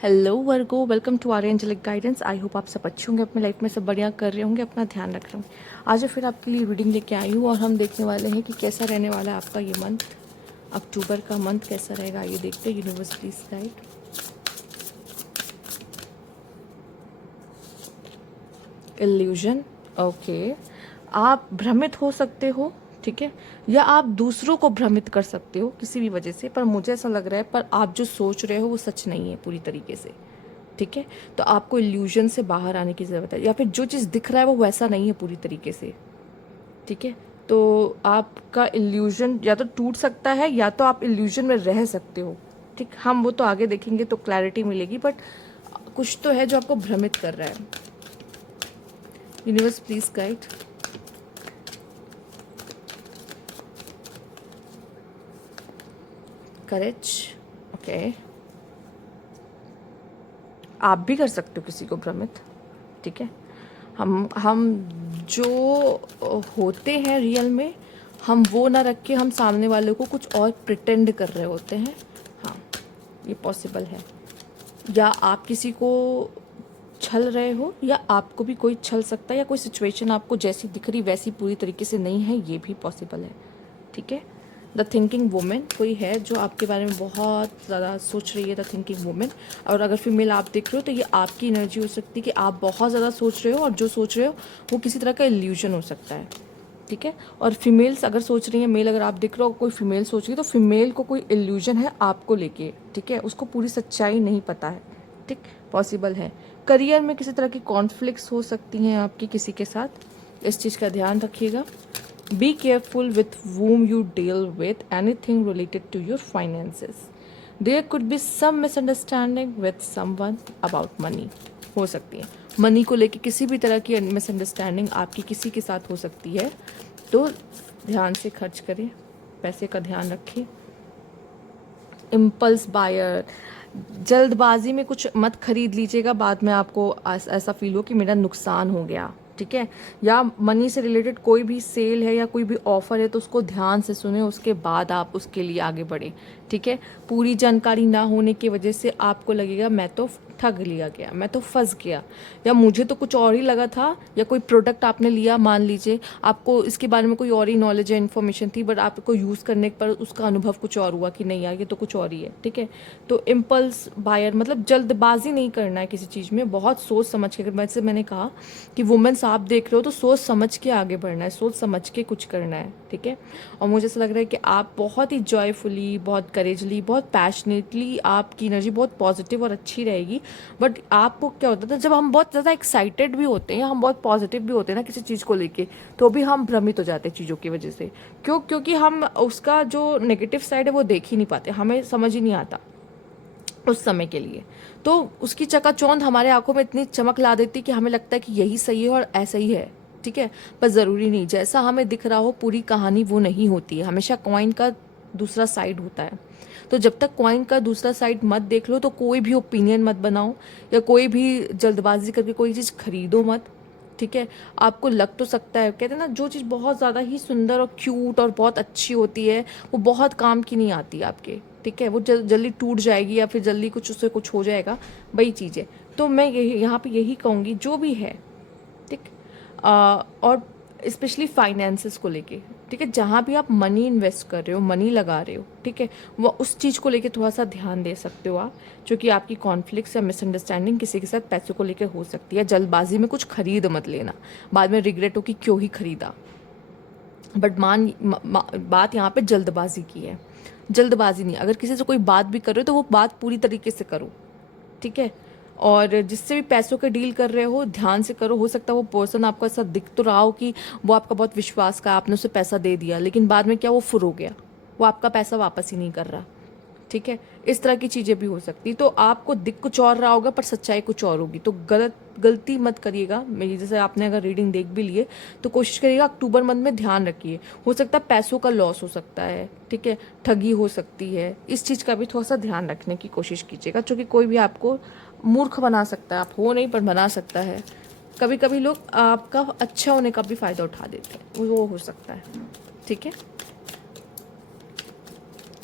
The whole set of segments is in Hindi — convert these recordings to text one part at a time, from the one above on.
Hello Virgo, welcome to our angelic guidance. I hope आप सब अच्छे होंगे, अपने लाइफ में सब बढ़िया कर रहे होंगे, अपना ध्यान रख रहे होंगे। आज फिर आपके लिए रीडिंग लेके आई हूँ और हम देखने वाले हैं कि कैसा रहने वाला है आपका ये मंथ। अक्टूबर का मंथ कैसा रहेगा ये देखते हैं। Universe please guide. Illusion. Okay, आप भ्रमित हो सकते हो, ठीक है, या आप दूसरों को भ्रमित कर सकते हो किसी भी वजह से, पर मुझे ऐसा लग रहा है पर आप जो सोच रहे हो वो सच नहीं है पूरी तरीके से, ठीक है। तो आपको इल्यूजन से बाहर आने की ज़रूरत है, या फिर जो चीज़ दिख रहा है वो वैसा नहीं है पूरी तरीके से, ठीक है। तो आपका इल्यूजन या तो टूट सकता है या तो आप इल्यूजन में रह सकते हो, ठीक। हम वो तो आगे देखेंगे तो क्लैरिटी मिलेगी, बट कुछ तो है जो आपको भ्रमित कर रहा है। Universe please guide. Courage. Okay, आप भी कर सकते हो किसी को भ्रमित, ठीक है। हम जो होते हैं रियल में, हम वो ना रख के हम सामने वाले को कुछ और प्रिटेंड कर रहे होते हैं। हाँ, ये पॉसिबल है। या आप किसी को छल रहे हो, या आपको भी कोई छल सकता है, या कोई सिचुएशन आपको जैसी दिख रही वैसी पूरी तरीके से नहीं है, ये भी पॉसिबल है, ठीक है। द थिंकिंग वुमेन कोई है जो आपके बारे में बहुत ज़्यादा सोच रही है, द थिंकिंग वुमेन। और अगर फीमेल आप देख रहे हो तो ये आपकी एनर्जी हो सकती है कि आप बहुत ज़्यादा सोच रहे हो, और जो सोच रहे हो वो किसी तरह का इल्यूजन हो सकता है, ठीक है। और फीमेल्स अगर सोच रही हैं, मेल अगर आप देख रहे हो कोई फीमेल सोच रही है, तो फीमेल को कोई इल्यूजन है आपको लेके, ठीक है, उसको पूरी सच्चाई नहीं पता है, ठीक। पॉसिबल है। करियर में किसी तरह की कॉन्फ्लिक्ट्स हो सकती हैं आपकी किसी के साथ, इस चीज़ का ध्यान रखिएगा। Be careful with whom you deal with anything related to your finances. There could be some misunderstanding with someone about money. हो सकती है मनी को लेके किसी भी तरह की मिसअंडरस्टैंडिंग आपकी किसी के साथ हो सकती है, तो ध्यान से खर्च करें, पैसे का ध्यान रखें। इम्पल्स बायर, जल्दबाजी में कुछ मत खरीद लीजिएगा, बाद में आपको ऐसा फील हो कि मेरा नुकसान हो गया, ठीक है। या मनी से रिलेटेड कोई भी सेल है या कोई भी ऑफर है तो उसको ध्यान से सुने, उसके बाद आप उसके लिए आगे बढ़े, ठीक है। पूरी जानकारी ना होने की वजह से आपको लगेगा मैं तो ठग लिया गया, मैं तो फंस गया, या मुझे तो कुछ और ही लगा था। या कोई प्रोडक्ट आपने लिया, मान लीजिए आपको इसके बारे में कोई और ही नॉलेज या इन्फॉर्मेशन थी, बट आपको यूज़ करने पर उसका अनुभव कुछ और हुआ कि नहीं यार ये तो कुछ और ही है, ठीक है। तो इम्पल्स बायर मतलब जल्दबाजी नहीं करना है किसी चीज़ में, बहुत सोच समझ के। वैसे मैंने कहा कि वुमेन्स आप देख रहे हो तो सोच समझ के आगे बढ़ना है, सोच समझ के कुछ करना है, ठीक है। और मुझे ऐसा लग रहा है कि आप बहुत ही जॉयफुली, बहुत करेजली, बहुत पैशनेटली, आपकी एनर्जी बहुत पॉजिटिव और अच्छी रहेगी। बट आपको क्या होता था, जब हम बहुत ज़्यादा एक्साइटेड भी होते हैं, हम बहुत पॉजिटिव भी होते हैं ना किसी चीज़ को लेके, तो भी हम भ्रमित हो जाते हैं चीज़ों की वजह से। क्योंकि हम उसका जो नेगेटिव साइड है वो देख ही नहीं पाते, हमें समझ ही नहीं आता उस समय के लिए। तो उसकी चकाचौंध हमारे आंखों में इतनी चमक ला देती कि हमें लगता है कि यही सही है और ऐसा ही है, ठीक है। पर ज़रूरी नहीं जैसा हमें दिख रहा हो पूरी कहानी वो नहीं होती है, हमेशा कॉइन का दूसरा साइड होता है। तो जब तक कॉइन का दूसरा साइड मत देख लो तो कोई भी ओपिनियन मत बनाओ, या कोई भी जल्दबाजी करके कोई चीज़ खरीदो मत, ठीक है। आपको लग तो सकता है, कहते हैं ना, जो चीज़ बहुत ज़्यादा ही सुंदर और क्यूट और बहुत अच्छी होती है वो बहुत काम की नहीं आती आपके, ठीक है। वो जल्दी टूट जाएगी या फिर जल्दी कुछ उससे कुछ हो जाएगा, वही चीज़ है। तो मैं यही यहाँ पे यही कहूँगी जो भी है, ठीक। और स्पेशली फाइनेंसेस को लेके, ठीक है, जहाँ भी आप मनी इन्वेस्ट कर रहे हो, मनी लगा रहे हो, ठीक है, वो उस चीज़ को लेके थोड़ा सा ध्यान दे सकते हो आप, जो कि आपकी कॉन्फ्लिक्ट्स या मिसअंडरस्टैंडिंग किसी के साथ पैसों को लेकर हो सकती है। जल्दबाजी में कुछ खरीद मत लेना, बाद में रिग्रेट हो कि क्यों ही खरीदा। बट बात यहाँ पे जल्दबाजी की है, जल्दबाजी नहीं। अगर किसी से कोई बात भी कर रहे हो तो वो बात पूरी तरीके से करो, ठीक है। और जिससे भी पैसों के डील कर रहे हो ध्यान से करो। हो सकता है वो पर्सन आपको ऐसा दिख तो रहा हो कि वो आपका बहुत विश्वास का, आपने उसे पैसा दे दिया, लेकिन बाद में क्या वो फुर हो गया, वो आपका पैसा वापस ही नहीं कर रहा, ठीक है। इस तरह की चीज़ें भी हो सकती। तो आपको दिख कुछ और रहा होगा पर सच्चाई कुछ और होगी, तो गलती मत करिएगा। मेरी जैसे आपने अगर रीडिंग देख भी लिए तो कोशिश करिएगा अक्टूबर मंथ में ध्यान रखिए। हो सकता है पैसों का लॉस हो सकता है, ठीक है, ठगी हो सकती है, इस चीज़ का भी थोड़ा सा ध्यान रखने की कोशिश कीजिएगा, क्योंकि कोई भी आपको मूर्ख बना सकता है, आप हो नहीं पर बना सकता है। कभी कभी लोग आपका अच्छा होने का भी फ़ायदा उठा देते हैं, वो हो सकता है, ठीक है।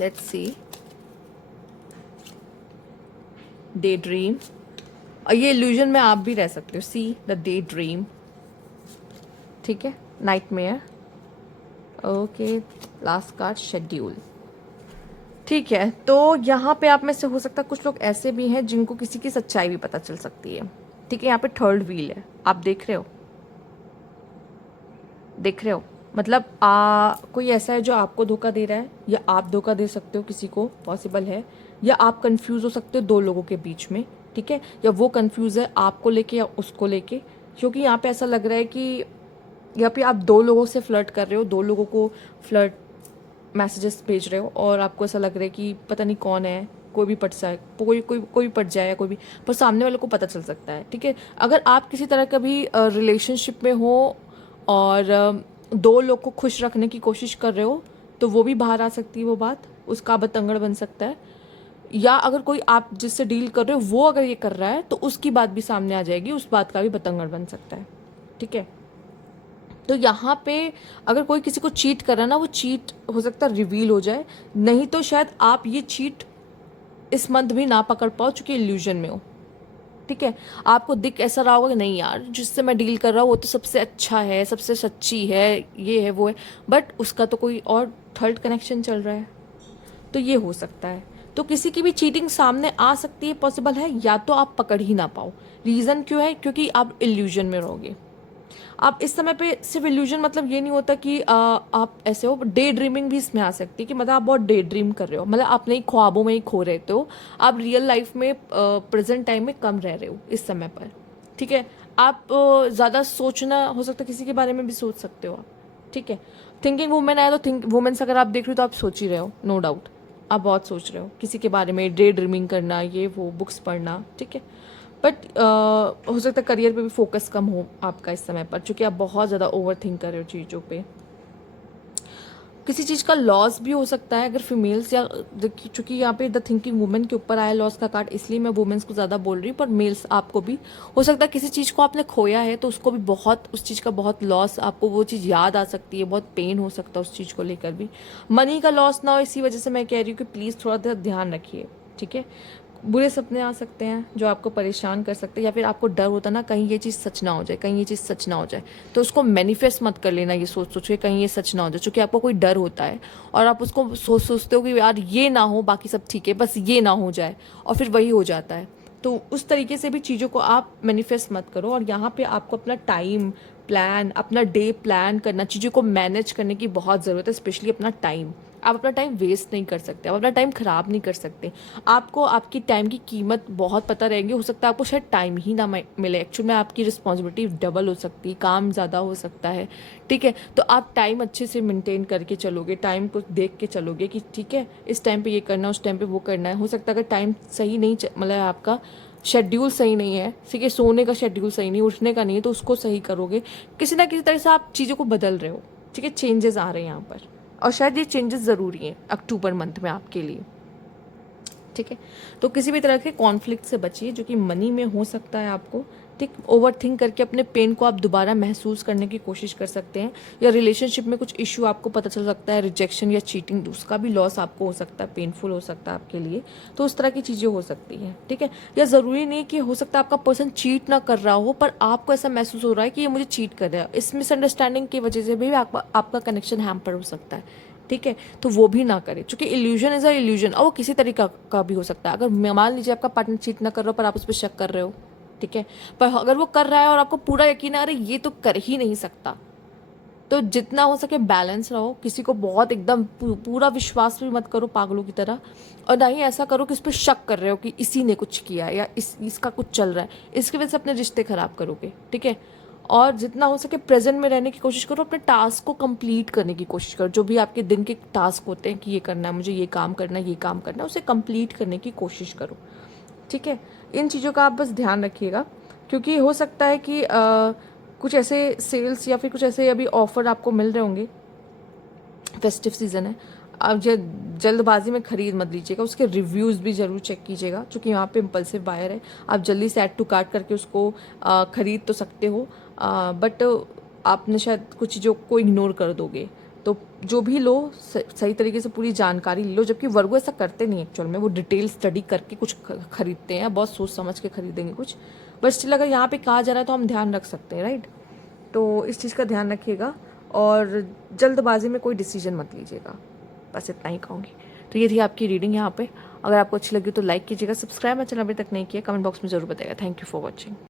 Let's see. डे ड्रीम, और ये इल्यूजन में आप भी रह सकते हो, सी द डे ड्रीम, ठीक है, nightmare. Okay, last card schedule, ठीक है। तो यहाँ पे आप में से हो सकता है कुछ लोग ऐसे भी हैं जिनको किसी की सच्चाई भी पता चल सकती है, ठीक है। यहाँ पे थर्ड व्हील है, आप देख रहे हो, देख रहे हो, मतलब कोई ऐसा है जो आपको धोखा दे रहा है, या आप धोखा दे सकते हो किसी को, पॉसिबल है, या आप कंफ्यूज हो सकते हो दो लोगों के बीच में, ठीक है, या वो कंफ्यूज है आपको लेके या उसको लेके, क्योंकि यहाँ पे ऐसा लग रहा है कि यहाँ पे आप दो लोगों से फ्लर्ट कर रहे हो, दो लोगों को फ्लर्ट मैसेजेस भेज रहे हो, और आपको ऐसा लग रहा है कि पता नहीं कौन है, कोई भी पट जाए, कोई पट जाए, या कोई भी, पर सामने वाले को पता चल सकता है, ठीक है। अगर आप किसी तरह का भी रिलेशनशिप में हो और दो लोग को खुश रखने की कोशिश कर रहे हो, तो वो भी बाहर आ सकती है, वो बात, उसका बतंगड़ बन सकता है। या अगर कोई आप जिससे डील कर रहे हो वो अगर ये कर रहा है, तो उसकी बात भी सामने आ जाएगी, उस बात का भी बतंगड़ बन सकता है, ठीक है। तो यहाँ पे अगर कोई किसी को चीट कर रहा है ना, वो चीट हो सकता है रिवील हो जाए, नहीं तो शायद आप ये चीट इस मंथ भी ना पकड़ पाओ, चूंकि इल्यूजन में हो, ठीक है। आपको दिख ऐसा रहा होगा कि नहीं यार, जिससे मैं डील कर रहा हूँ वो तो सबसे अच्छा है, सबसे सच्ची है, ये है वो है, बट उसका तो कोई और थर्ड कनेक्शन चल रहा है, तो ये हो सकता है। तो किसी की भी चीटिंग सामने आ सकती है, पॉसिबल है, या तो आप पकड़ ही ना पाओ। रीज़न क्यों है? क्योंकि आप इल्यूजन में रहोगे। आप इस समय पे सिर्फ इल्यूजन मतलब ये नहीं होता कि आप ऐसे हो, डे ड्रीमिंग भी इसमें आ सकती है, कि मतलब आप बहुत डे ड्रीम कर रहे हो, मतलब अपने ही ख्वाबों में ही खो रहते हो, आप रियल लाइफ में प्रेजेंट टाइम में कम रह रहे हो इस समय पर, ठीक है। आप ज़्यादा सोचना, हो सकता है किसी के बारे में भी सोच सकते हो आप, ठीक है। थिंकिंग वुमेन आया तो थिंक वुमेन्स अगर आप देख रहे हो तो आप सोच ही रहे हो, नो डाउट, आप बहुत सोच रहे हो किसी के बारे में, डे ड्रीमिंग करना, ये वो, बुक्स पढ़ना, ठीक है। बट हो सकता है करियर पे भी फोकस कम हो आपका इस समय पर, क्योंकि आप बहुत ज़्यादा ओवर थिंक कर रहे हो चीज़ों पे। किसी चीज़ का लॉस भी हो सकता है अगर फीमेल्स, या चूँकि यहाँ पे द थिंकिंग वुमेन के ऊपर आया लॉस का कार्ड, इसलिए मैं वुमेन्स को ज़्यादा बोल रही हूँ, पर मेल्स आपको भी हो सकता है किसी चीज़ को आपने खोया है, तो उसको भी बहुत, उस चीज़ का बहुत लॉस, आपको वो चीज़ याद आ सकती है, बहुत पेन हो सकता है उस चीज़ को लेकर भी। मनी का लॉस ना हो, इसी वजह से मैं कह रही हूँ कि प्लीज़ थोड़ा सा ध्यान रखिए, ठीक है। बुरे सपने आ सकते हैं जो आपको परेशान कर सकते हैं, या फिर आपको डर होता ना कहीं ये चीज़ सच ना हो जाए, कहीं ये चीज़ सच ना हो जाए, तो उसको मैनिफेस्ट मत कर लेना ये सोच सोच के कहीं ये सच ना हो जाए, क्योंकि आपको कोई डर होता है और आप उसको सोचते हो कि यार ये ना हो, बाकी सब ठीक है, बस ये ना हो जाए, और फिर वही हो जाता है। तो उस तरीके से भी चीज़ों को आप मैनिफेस्ट मत करो, और यहाँ पे आपको अपना टाइम प्लान, अपना डे प्लान करना, चीज़ों को मैनेज करने की बहुत ज़रूरत है, स्पेशली अपना टाइम। आप अपना टाइम वेस्ट नहीं कर सकते, आप अपना टाइम ख़राब नहीं कर सकते। आपको आपकी टाइम की कीमत बहुत पता रहेगी, हो सकता है आपको शायद टाइम ही ना मिले, एक्चुअल में आपकी रिस्पॉन्सिबिलिटी डबल हो सकती है, काम ज़्यादा हो सकता है, ठीक है। तो आप टाइम अच्छे से मेंटेन करके चलोगे, टाइम को देख के चलोगे कि ठीक है इस टाइम पे ये करना है, उस टाइम पे वो करना है। हो सकता है अगर टाइम सही नहीं, मतलब आपका शेड्यूल सही नहीं है, ठीक है, सोने का शेड्यूल सही नहीं, उठने का नहीं है, तो उसको सही करोगे। किसी ना किसी तरह से आप चीज़ों को बदल रहे हो, ठीक है, चेंजेस आ रहे हैं यहाँ पर, और शायद ये चेंजेस ज़रूरी हैं अक्टूबर मंथ में आपके लिए, ठीक है। तो किसी भी तरह के कॉन्फ्लिक्ट से बचिए जो कि मनी में हो सकता है आपको, ठीक। ओवर थिंक करके अपने पेन को आप दोबारा महसूस करने की कोशिश कर सकते हैं, या रिलेशनशिप में कुछ इश्यू आपको पता चल सकता है, रिजेक्शन या चीटिंग, उसका भी लॉस आपको हो सकता है, पेनफुल हो सकता है आपके लिए, तो उस तरह की चीज़ें हो सकती हैं, ठीक है। या ज़रूरी नहीं कि हो सकता है आपका पर्सन चीट ना कर रहा हो, पर आपको ऐसा महसूस हो रहा है कि ये मुझे चीट कर रहा है, इस मिसअंडरस्टैंडिंग की वजह से भी आपका कनेक्शन हैम्पर हो सकता है, ठीक है। तो वो भी ना करें, क्योंकि इल्यूजन इज अ इल्यूजन, और वो किसी तरीका का भी हो सकता है। अगर मान लीजिए आपका पार्टनर चीट ना कर रहा हो, पर आप उस पर शक कर रहे हो, ठीक है, पर अगर वो कर रहा है और आपको पूरा यकीन है अरे ये तो कर ही नहीं सकता, तो जितना हो सके बैलेंस रहो, किसी को बहुत एकदम पूरा विश्वास भी मत करो पागलों की तरह, और ना ही ऐसा करो कि उस पर शक कर रहे हो कि इसी ने कुछ किया है, या इसका कुछ चल रहा है, इसकी वजह से अपने रिश्ते खराब करोगे, ठीक है। और जितना हो सके प्रेजेंट में रहने की कोशिश करो, अपने टास्क को कंप्लीट करने की कोशिश करो, जो भी आपके दिन के टास्क होते हैं कि ये करना है मुझे, ये काम करना है, ये काम करना है, उसे कंप्लीट करने की कोशिश करो, ठीक है। इन चीज़ों का आप बस ध्यान रखिएगा, क्योंकि हो सकता है कि कुछ ऐसे सेल्स या फिर कुछ ऐसे अभी ऑफर आपको मिल रहे होंगे, फेस्टिव सीज़न है, अब जल्दबाजी में खरीद मत लीजिएगा, उसके रिव्यूज़ भी ज़रूर चेक कीजिएगा, क्योंकि यहाँ पे इम्पल्सिव बायर है, आप जल्दी से ऐड टू कार्ट करके उसको खरीद तो सकते हो, बट आपने शायद कुछ चीज़ों को इग्नोर कर दोगे, तो जो भी लो सही तरीके से पूरी जानकारी लो, जबकि वर्गो ऐसा करते नहीं एक्चुअल में, वो डिटेल स्टडी करके कुछ खरीदते हैं, बहुत सोच समझ के खरीदेंगे कुछ, बट स्टिल अगर यहाँ पे कहा जा रहा है तो हम ध्यान रख सकते हैं, राइट। तो इस चीज़ का ध्यान रखिएगा और जल्दबाजी में कोई डिसीजन मत लीजिएगा, बस इतना ही कहूँगी। तो ये थी आपकी रीडिंग यहाँ पे। अगर आपको अच्छी लगी तो लाइक कीजिएगा, सब्सक्राइब मेरा चैनल अभी तक नहीं किया, कमेंट बॉक्स में जरूर बताइएगा। Thank you for watching.